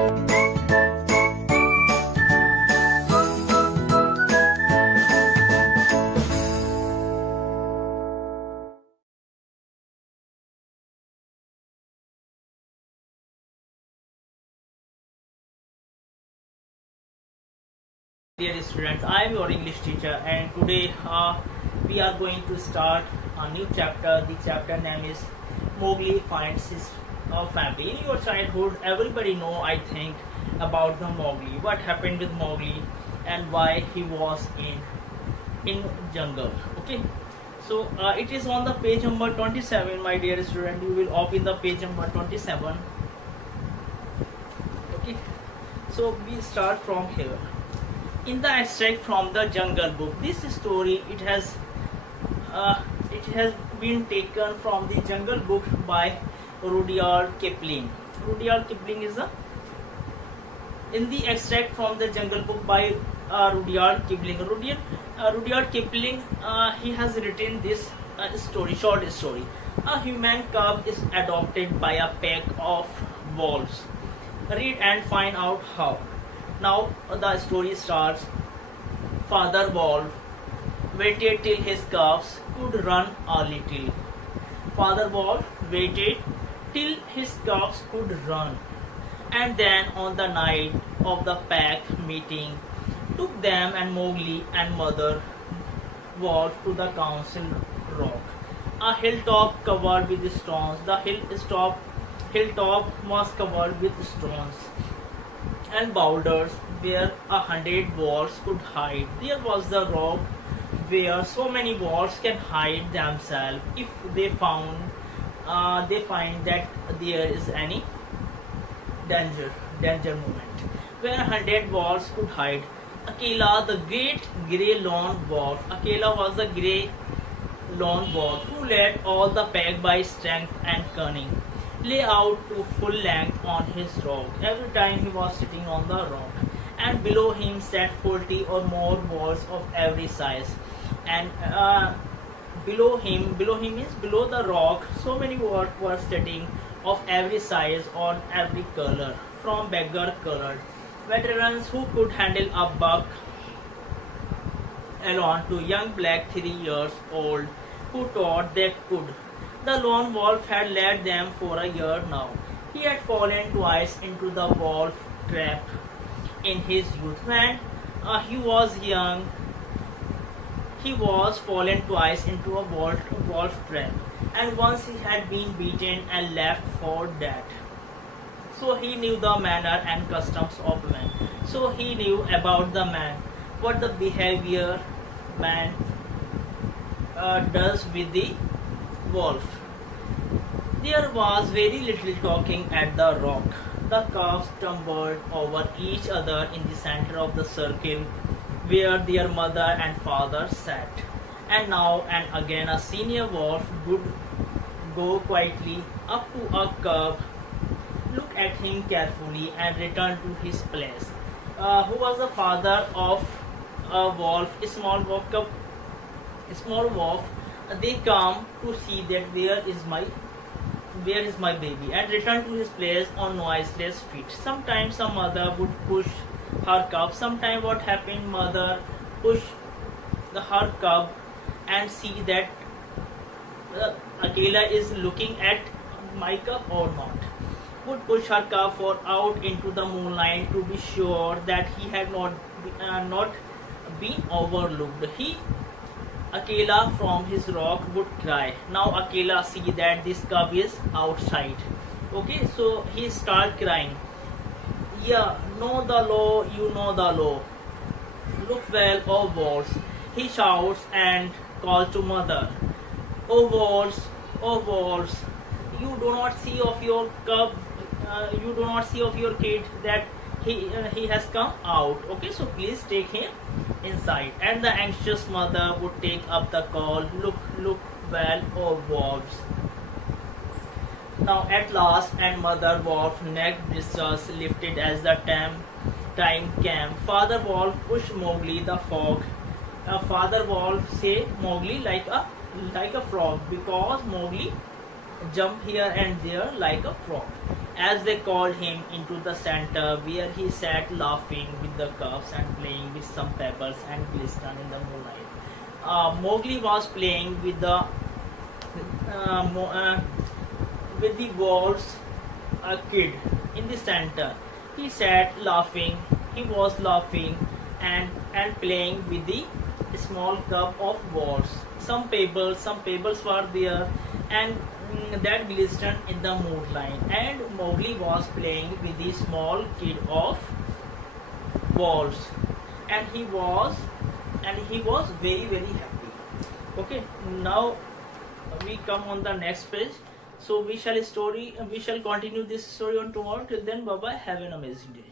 Dear students, I am your English teacher, and today we are going to start a new chapter. The chapter name is Mowgli finds his family. In your childhood, everybody know, I think, about the Mowgli. What happened with Mowgli and why he was in jungle. Okay, so it is on the page number 27, my dear student. You will open the page number 27. Okay, so we start from here. In the extract from the Jungle Book, this story it has been taken from the Jungle Book by Rudyard Kipling. Rudyard Kipling is in the extract from the Jungle Book by Rudyard Kipling. Rudyard Kipling he has written this short story. A human cub is adopted by a pack of wolves. Read and find out how. Now the story starts. Father Wolf waited till his calves could run a little. Father Wolf waited till his calves could run, and then on the night of the pack meeting, took them and Mowgli and Mother Wolf to the Council Rock, a hilltop covered with stones. The hilltop was covered with stones and boulders where 100 wolves could hide. There was the rock where so many wolves can hide themselves if they find that there is any danger moment, where 100 wolves could hide. Akela, the great grey lone wolf. Akela was the grey lone wolf who led all the pack by strength and cunning, lay out to full length on his rock. Every time he was sitting on the rock, and below him sat 40 or more wolves of every size. And below him is below the rock, so many wolves were sitting of every size on every color, from beggar colored veterans who could handle a buck alone to young black 3 years old who thought they could. The lone wolf had led them for a year now. He had fallen twice into the wolf trap in his youth. When he was young, he was fallen twice into a wolf trap, and once he had been beaten and left for dead. So he knew the manner and customs of man. So he knew about the man, what the behavior man does with the wolf. There was very little talking at the rock. The calves tumbled over each other in the center of the circle where their mother and father sat. And now and again a senior wolf would go quietly up to a cub, look at him carefully, and return to his place. Who was the father of a wolf, a small wolf, they come to see that where is my baby, and return to his place on noiseless feet. Sometimes a mother would push her cub. Sometimes what happened, mother push her cub and see that Akela is looking at my cub or not. Would push her cub out into the moonlight to be sure that he had not been overlooked. Akela from his rock would cry. Now Akela see that this cub is outside. Okay, so he start crying. Yeah, know the law, you know the law. Look well, O wolves. He shouts and calls to mother. O wolves, you do not see of your cub, you do not see of your kid that he has come out. Okay, so please take him inside. And the anxious mother would take up the call. Look well, O wolves. Now at last, and Mother Wolf neck bristles lifted as the time came. Father Wolf pushed Mowgli the frog. Father Wolf say Mowgli like a frog, because Mowgli jump here and there like a frog. As they called him into the center, where he sat laughing with the cubs and playing with some pebbles and glisten in the moonlight. Mowgli was playing with the wolf's kid in the center. He sat laughing. He was laughing and playing with the small cub of wolves. Some pebbles were there, and that glistened in the moonlight. And Mowgli was playing with the small kid of wolves, and he was very very happy. Okay, now we come on the next page. So we shall continue this story on tomorrow. Till then, bye bye. Have an amazing day.